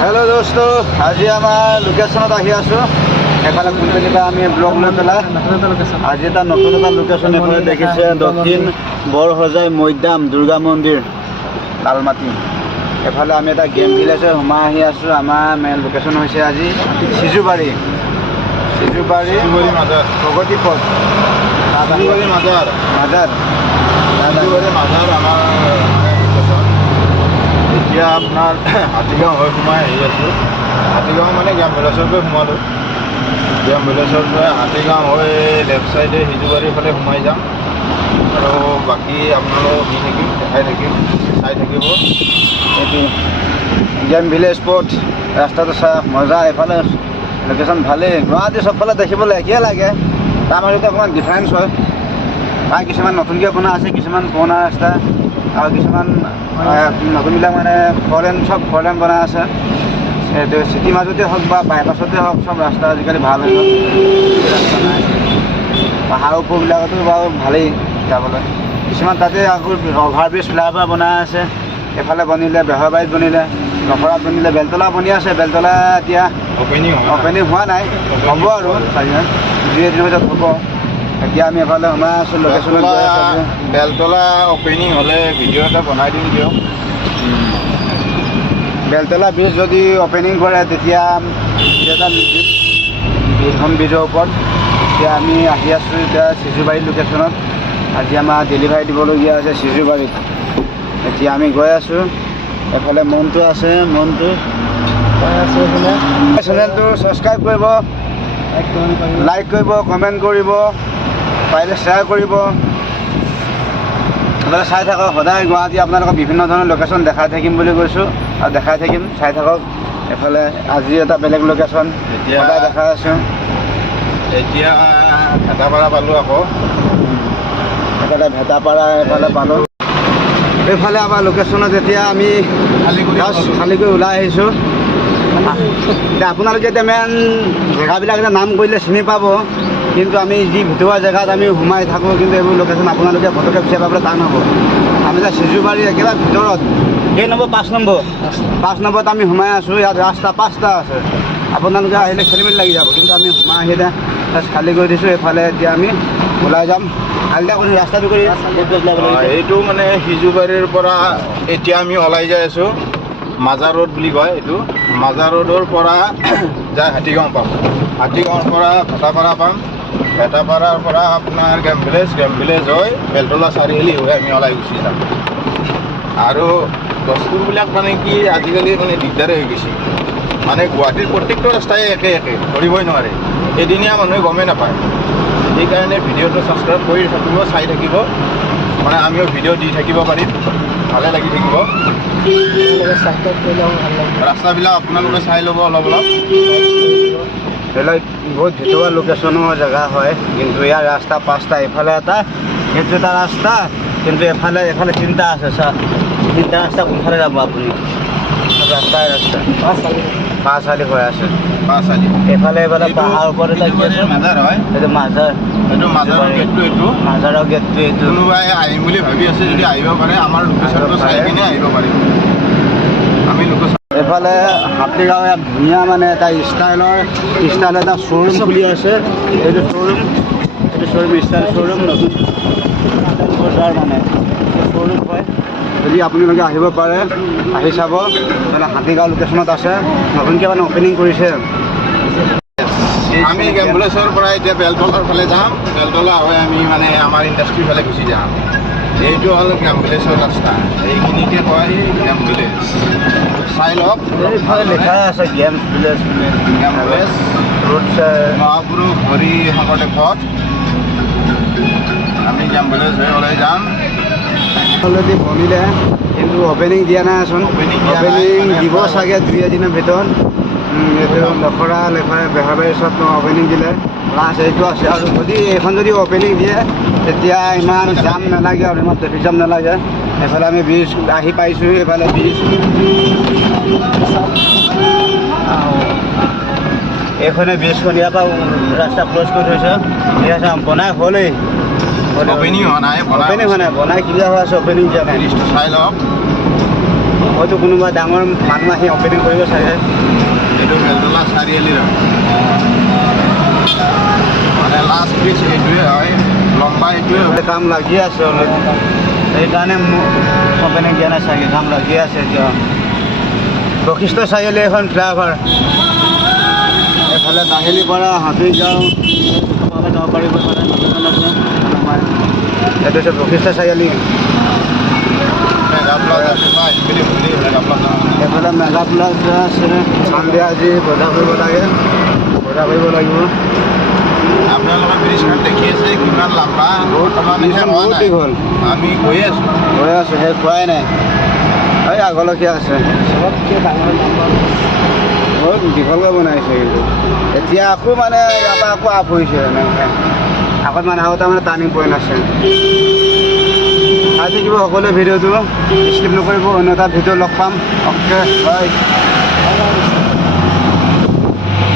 Hello दोस्तों, आज आमार लोकेशनत आহি আছো। এফালে কোম্পানিটা আমি ব্লগ লৈ পেলাই আজি এটা নতুন এটা লোকেশন এফালে দেখিছে দক্ষিণ বৰহজাই মৈদাম দুৰ্গা মন্দিৰ লালমাটি। এফালে আমি এটা গেম ভিলেজৰ সোমাই আহি আছো। আমাৰ মেইন লোকেশন হৈছে আজি সিজুবাৰী মাজাৰ প্ৰগতি পথ মাজাৰ আমাৰ এতিয়া আপোনাৰ হাতীগাঁও হৈ সোমাই আহি আছোঁ। হাতীগাঁও মানে গেম ভিলেজৰ পৰা সোমালোঁ। গেম ভিলেজৰ পৰা হাতীগাঁও হৈ লেফ্ট চাইডে সিজুবাৰীৰ ফালে সোমাই যাম আৰু বাকী আপোনালোকক দেখাই থাকিম চাই থাকিব। এইটো গেম ভিলেজ পথ, ৰাস্তাটো চাই মজা। এইফালে লোকেশ্যন ভালেই। গুৱাহাটী চবফালে দেখিবলৈ একেই লাগে, তাৰ মাজতে অকণমান ডিফাৰেঞ্চ হয়। প্ৰায় কিছুমান নতুনকৈ বনোৱা আছে, কিছুমান পুৰণা ৰাস্তা আৰু কিছুমান নতুনবিলাক মানে ফৰেন বনাই আছে। এইটো চিটিৰ মাজতে হওক বা বাইপাছতে হওক, চব ৰাস্তা আজিকালি ভাল হৈ গ'ল। ৰাস্তা নাই। পাহাৰৰ ওপৰবিলাকতো বাৰু ভালেই যাবলৈ। কিছুমান তাতে আকৌ অভাৰব্ৰিজ ফ্লাইঅভাৰ বনাই আছে। এফালে বনিলে বেহৰবাৰীত বনিলে, লখৰাত বনিলে, বেলতলা বনি আছে। বেলতলা এতিয়া অপেনিং হোৱা নাই, হ'ব আৰু চাগে 2-3 বজাত হ'ব। এতিয়া আমি এফালে সোমাই আছোঁ লোকেশ্যনত। বেলতলা অপেনিং হ'লে ভিডিঅ' এটা বনাই দিম দিয়ক। বেলতলা ব্ৰিজ যদি অপেনিং কৰে তেতিয়া ভিডিঅ' এটা দিম এখন ব্ৰিজৰ ওপৰত। এতিয়া আমি আহি আছোঁ এতিয়া সিজুবাৰী লোকেশ্যনত। আজি আমাৰ ডেলিভাৰী দিবলগীয়া আছে সিজুবাৰীত। এতিয়া আমি গৈ আছোঁ। এফালে মনটো আছে, মনটো চেনেলটো ছাবস্ক্ৰাইব কৰিব, লাইক কৰিব, কমেণ্ট কৰিব, পাৰিলে শ্বেয়াৰ কৰিব। আপোনালোকে চাই থাকক। সদায় গুৱাহাটী আপোনালোকক বিভিন্ন ধৰণৰ লোকেশ্যন দেখাই থাকিম বুলি কৈছোঁ আৰু দেখাই থাকিম, চাই থাকক। এফালে আজি এটা বেলেগ লোকেশ্যন সদায় দেখাই আছোঁ। এতিয়া ভেটাপাৰা পালোঁ, আকৌ এফালে ভেটাপাৰা এফালে পালোঁ। এইফালে আমাৰ লোকেশ্যনত এতিয়া আমি খালী কৰি ওলাই আহিছোঁ। এতিয়া আপোনালোকে এতিয়া মেইন জেগাবিলাক এতিয়া নাম কৰিলে চিনি পাব, কিন্তু আমি যি ভিতৰুৱা জেগাত আমি সোমাই থাকোঁ, কিন্তু এইবোৰ লোকেশ্যন আপোনালোকে ফটোকে বিচাৰি পাবলৈ টান হ'ব। আমি এতিয়া সিজুবাৰী একেবাৰে ভিতৰত কেই নম্বৰ 5 নম্বৰত আমি সোমাই আছোঁ। ইয়াত ৰাস্তা 5টা আছে। আপোনালোকে আহিলে খেলি মেলি লাগি যাব, কিন্তু আমি সোমাই আহিলে তাত খালী কৰি দিছোঁ। এইফালে এতিয়া আমি ওলাই যাম। ৰাস্তাটো কৰি এইটো মানে সিজুবাৰীৰ পৰা এতিয়া আমি ওলাই যাই আছোঁ। মাজাৰ ৰোড বুলি কয় এইটো। মাজাৰ ৰোডৰ পৰা যাই হাতীগাঁও পাম। হাতীগাঁৱৰ পৰা ভেটাপাৰা পাম। ভেটাপাৰাৰ পৰা আপোনাৰ গেম ভিলেজ হৈ বেলতলা চাৰিআলি হৈ আমি ওলাই গুচি যাম। আৰু বস্তুবিলাক মানে কি আজিকালি মানে দিগদাৰে হৈ গৈছে। মানে গুৱাহাটীৰ প্ৰত্যেকটো ৰাস্তাই একে ধৰিবই নোৱাৰে। এদিনীয়া মানুহে গমেই নাপায়। সেইকাৰণে ভিডিঅ'টো ছাবস্ক্ৰাইব কৰি থাকিব, চাই থাকিব। মানে আমিও ভিডিঅ' দি থাকিব পাৰিম, ভালে লাগি থাকিব। ৰাস্তাবিলাক আপোনালোকে চাই ল'ব অলপ। এইবিলাক বহুত ভিতৰুৱা লোকেশ্যনৰ জেগা হয়, কিন্তু ইয়াৰ ৰাস্তা 5টা। এইফালে এটা, সেইটো এটা ৰাস্তা, কিন্তু এফালে 3টা আছে। 3টা ৰাস্তা কোনফালে যাব আপুনি? ৰাস্তা পাঁচআলি হৈ আছে। এইফালে পাহাৰ ওপৰত মাজাৰ হয়। এইটো মাজাৰৰ গেটটো এইটো। কোনোবাই আহিম বুলি ভাবি আছে যদি আহিব পাৰে, আমাৰ লোকেশ্যনটো চাই কিনে আহিব পাৰিব। আমি লোকেশ্যন এইফালে হাতীগাঁও ইয়াত ধুনীয়া মানে এটা ষ্টাইলৰ এটা শ্ব'ৰুম খুলি আছে। এইটো শ্ব'ৰুম নতুন বজাৰ মানে শ্ব'ৰুম হয়। যদি আপোনালোকে আহিব পাৰে, আহি চাব। মানে হাতীগাঁও লোকেশ্যনত আছে, নতুনকৈ মানে অপেনিং কৰিছে। আমি গেম ভিলেজৰ পৰা এতিয়া বেলতলাৰ ফালে যাম। বেলতলা হৈ আমি মানে আমাৰ ইণ্ডাষ্ট্ৰীৰ ফালে গুচি যাম। এইটো হ'ল গেম ভিলেজৰ ৰাস্তা। এইখিনিকে কয় গেম ভিলেজ। চাই লওক, এইফালে লিখা আছে গেম ভিলেজ ৰোড মহাপুৰুষ হৰি শংকৰদেৱ পথ। আমি গেম ভিলেজ হৈ ওলাই যাম। অলৰেডি বনিলে, কিন্তু অপেনিং দিয়া নাইচোন। অপেনিং দিব চাগে 2 দিনৰ ভিতৰত। এইটো লখৰা বেহাৰবাৰী চব অপেনিং দিলে। লাষ্ট এইটো আছে। আৰু যদি এইখন যদি অপেনিং দিয়ে তেতিয়া ইমান জাম নালাগে আৰু ইমান ট্ৰেফিক জাম নালাগে। এইফালে আমি ব্ৰিজ আহি পাইছোঁ। এইফালে ব্ৰিজ, এইখনে ব্ৰিজখন ইয়াৰ পৰা ৰাস্তা ক্লজ কৰি থৈছে। ইয়াত বনাই হ'লেই, অপেনিং হোৱা নাই, বনাই কিবা হৈ আছে, অপেনিং দিয়া নাই। ব্ৰিজটো চাই লওক। হয়তো কোনোবা ডাঙৰ মানুহ আহি অপেনিং কৰিব চাগে। এইটো বেলতলা চাৰিআলিৰ মানে লাষ্ট ব্ৰিজ এইটোৱে হয়, লম্বা এইটোৱে হয়। কাম লাগি আছে অলপ, সেইকাৰণে মোক অপেনিং দিয়া নাই চাগে, কাম লাগি আছে এতিয়া। বশিষ্ঠ চাৰিআলি এখন ফ্লাইঅভাৰ, এইফালে কাহিলীৰ পৰা হাতীগাঁও যাব পাৰিব পাৰে। এইটো হৈছে বশিষ্ঠ চাৰিআলি। এইফালে মেগা প্লাজা আছে, সন্ধিয়া আজি বজাৰ কৰিব লাগে, বজাৰ কৰিব লাগিব। আপোনালোকে ব্ৰিজখন দেখি আছে কিমান লম্বা, বৰ্তমান বহুত দীঘল। আমি গৈ আছোঁ সেই খোৱাই নাই, এই আগলৈকে আছে। চবতকৈ ডাঙৰ নম্বৰ বহুত দীঘলকৈ বনাইছে, কিন্তু এতিয়া আকৌ মানে ইয়াৰ পৰা আকৌ আপ হৈছে এনেকৈ। আগত মানে আগতে মানে টাৰ্ণিং পইণ্ট আছে। আজি কিবা সকলোৱে ভিডিঅ'টো স্কিপ নকৰিব, অন্য এটা ভিডিঅ' লগ পাম। Okay bye.